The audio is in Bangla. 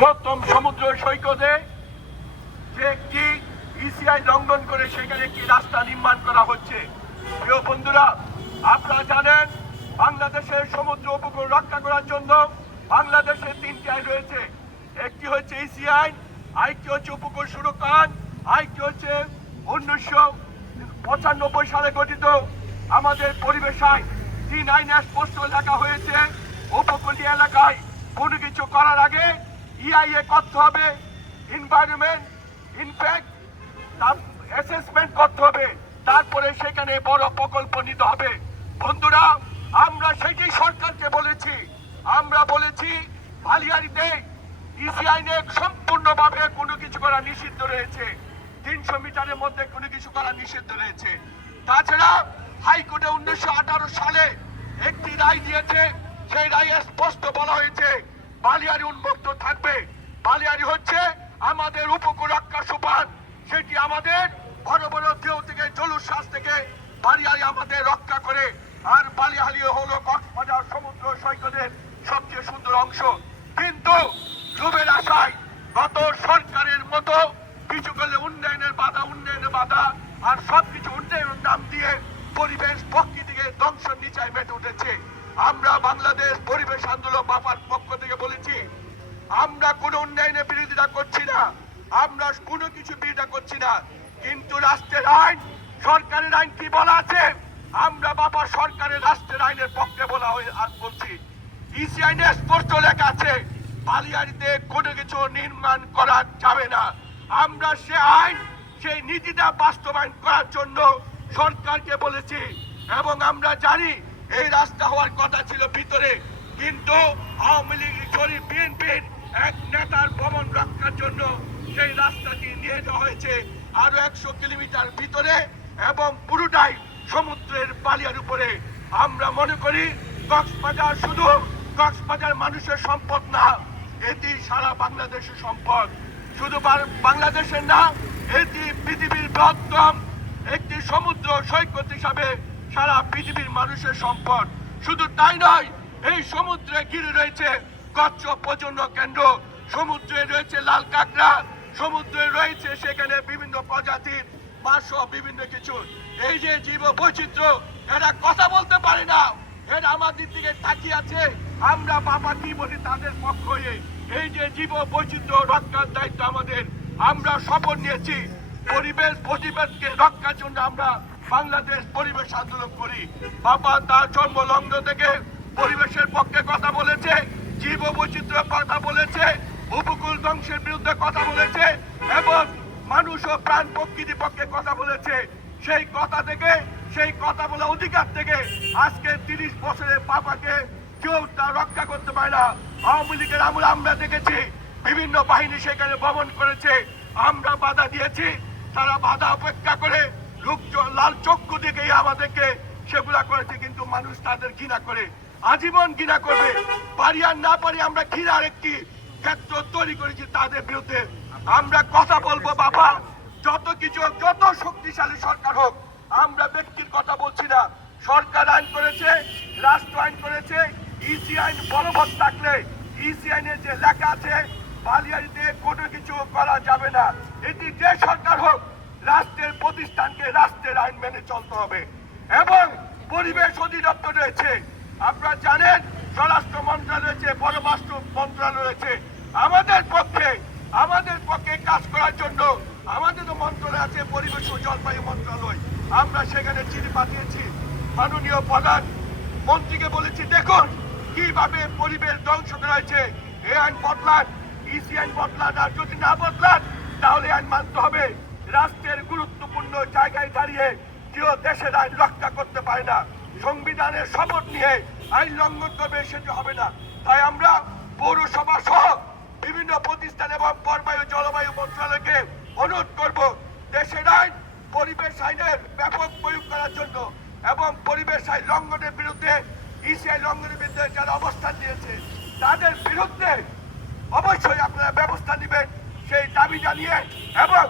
বৃহত্তম সমুদ্র সৈকতে যে একটি ইসিআই লঙ্ঘন করে সেখানে একটি রাস্তা নির্মাণ করা হচ্ছে। প্রিয় বন্ধুরা, আপনারা জানেন বাংলাদেশের সমুদ্র উপকূল রক্ষা করার জন্য বাংলাদেশের 3টি আইন রয়েছে। একটি হচ্ছে ইসিআই, আরেকটি হচ্ছে উপকূল সুরক্ষা আইন, আরেকটি হচ্ছে 1995 সালে গঠিত আমাদের পরিবেশ আইন। 3 আইনে স্পষ্ট লেখা হয়েছে উপকূলীয় এলাকায় কোনো কিছু করার আগে ইআইএ করতে হবে, এনভায়রনমেন্ট ইমপ্যাক্ট অ্যাসেসমেন্ট করতে হবে, তারপরে সেখানে বড় প্রকল্প নিতে হবে। বন্ধুরা, আমরা সেটি সরকারকে বলেছি। আমরা বলেছি বালিয়াড়িতে ইসিআইনে সম্পূর্ণভাবে কোনো কিছু করা নিষিদ্ধ রয়েছে, 300 মিটারের মধ্যে কোনো কিছু করা নিষিদ্ধ রয়েছে। তাছাড়া হাইকোর্টে 1918 সালে একটি রায় দিয়েছে, সেই রায়ে স্পষ্ট বলা হয়েছে বালিয়াড়ি উন্মুক্ত থাকবে। বালিয়াড়ি হচ্ছে আমাদের উপকূল রক্ষা সোপান, সেটি আমাদের বড় বড় ঢেউ থেকে জলোচ্ছ্বাস থেকে বালিয়াড়ি আমাদের রক্ষা করে। আর বালিয়াড়ি হলো কক্সবাজার সমুদ্র সৈকতের সবচেয়ে সুন্দর অংশ। কিন্তু লোভের আশায় গত সরকারের মতো কিছু করলে উন্নয়নের বাধা আর সবকিছু উন্নয়নের নাম দিয়ে পরিবেশ প্রকৃতিকে ধ্বংসের নিচায় মেতে উঠেছে। আমরা বাংলাদেশ পরিবেশ আন্দোলন বাপার পক্ষ থেকে বলেছি, আমরা কোনো উন্নয়নের বিরোধিতা করছি না, আমরা কোনো কিছু বিরোধিতা করছি না, কিন্তু রাষ্ট্রের আইন, সরকারের আইন কি বলা আছে, আমরা বাবা সরকারের রাষ্ট্রের আইনের পক্ষে বলছি। ইসি আইনে স্পষ্ট লেখা আছে বালিয়াড়িতে কোনো কিছু নির্মাণ করা যাবে না। আমরা সে আইন, সেই নীতিটা বাস্তবায়ন করার জন্য সরকারকে বলেছি। এবং আমরা জানি এই রাস্তা হওয়ার কথা ছিল ভিতরে, কিন্তু আওয়ামী লীগ শরীফ বিএনপির এক নেতার ভবন রক্ষার জন্য সেই রাস্তাটি নিয়ে যাওয়া হয়েছে আরো 100 কিলোমিটার ভিতরে এবং পুরোটাই সমুদ্রের বালিয়ার উপরে। আমরা মনে করি কক্সবাজার শুধু কক্সবাজার মানুষের সম্পদ না, এটি সারা বাংলাদেশের সম্পদ। শুধু বাংলাদেশের না, এটি পৃথিবীর বৃহত্তম একটি সমুদ্র সৈকত হিসাবে সারা পৃথিবীর মানুষের সম্পদ। শুধু তাই নয়, এই সমুদ্রে ঘিরে রয়েছে কচ্ছপ প্রজনন কেন্দ্র, সমুদ্রে রয়েছে লাল কাঁকড়া, সমুদ্রে রয়েছে সেখানে বিভিন্ন প্রজাতির মাছ, বিভিন্ন কিছু। এই যে জীব বৈচিত্র্য, এরা কথা বলতে পারে না, এরা আমাদের দিকে তাকিয়ে আছে। আমরা বাবা কি বলি তাদের পক্ষ হয়ে, এই যে জীব বৈচিত্র্য রক্ষার দায়িত্ব আমাদের। আমরা শপথ নিয়েছি পরিবেশকে রক্ষার জন্য আমরা বাংলাদেশ পরিবেশ আন্দোলন করি। বাবা তার জন্মলগ্ন থেকে পরিবেশের পক্ষে কথা বলেছে, জীব বৈচিত্র্যের কথা বলেছে, উপকূল ধ্বংসের বিরুদ্ধে কথা বলেছে এবং মানুষ ও প্রাণ প্রকৃতির পক্ষে কথা বলেছে। সেই কথা বলা অধিকার থেকে আজকে 30 বছরের বাবাকে কেউ তা রক্ষা করতে পারে না। আওয়ামী লীগের আমলে আমরা দেখেছি বিভিন্ন বাহিনী সেখানে ভ্রমণ করেছে, আমরা বাধা দিয়েছি, তারা বাধা উপেক্ষা করে লাল চক্ষু দিকে আমাদেরকে সেগুলা করেছে। কিন্তু মানুষ তাদের ঘৃণা করে, আজীবন ঘৃণা করবে। পারি আর না পারি, আমরা ঘৃণার একটি ক্ষেত্র তৈরি করেছি তাদের বিরুদ্ধে। আমরা কথা বলবো বাবা, যত শক্তিশালী সরকার হোক, আমরা ব্যক্তির কথা বলছি না। সরকার আইন করেছে, রাষ্ট্র আইন করেছে, ইসি আইন বলবৎ থাকলে ইসি আইনে যে লেখা আছে বালিয়াড়িতে কোনো কিছু করা যাবে না। এটি যে সরকার হোক, রাষ্ট্রের প্রতিষ্ঠানকে রাষ্ট্রের আইন মেনে চলতে হবে। এবং পরিবেশ অধিদপ্তর রয়েছে, আপনারা জানেন স্বরাষ্ট্র মন্ত্রণালয় রয়েছে, পররাষ্ট্র মন্ত্রণালয় রয়েছে। আমাদের পক্ষে কাজ করার জন্য আমাদের তো মন্ত্রণালয় আছে, পরিবেশ ও জলবায়ু মন্ত্রণালয়। আমরা সেখানে চিঠি পাঠিয়েছি, মাননীয় প্রধান মন্ত্রীকে বলেছি দেখুন কিভাবে পরিবেশ ধ্বংস করা হয়েছে, এই আইন বদলান, ইসি আইন বদলান, আর যদি না বদলান তাহলে আইন মানতে হবে। রাষ্ট্রের গুরুত্বপূর্ণ জায়গায় দাঁড়িয়ে কেউ দেশের আইন রক্ষা করতে পারে না। সংবিধানের শপথ নিয়ে আইন লঙ্ঘন করবে, সেটা হবে না। তাই আমরা পৌরসভা সহ বিভিন্ন প্রতিষ্ঠান এবং জলবায়ু মন্ত্রণালয়কে অনুরোধ করব দেশের আইন, পরিবেশ আইনের ব্যাপক প্রয়োগ করার জন্য এবং পরিবেশ আইন লঙ্ঘনের বিরুদ্ধে, ইসি আইন লঙ্ঘনের বিরুদ্ধে যারা অবস্থান নিয়েছে তাদের বিরুদ্ধে অবশ্যই আপনারা ব্যবস্থা নেবেন সেই দাবি জানিয়ে এবং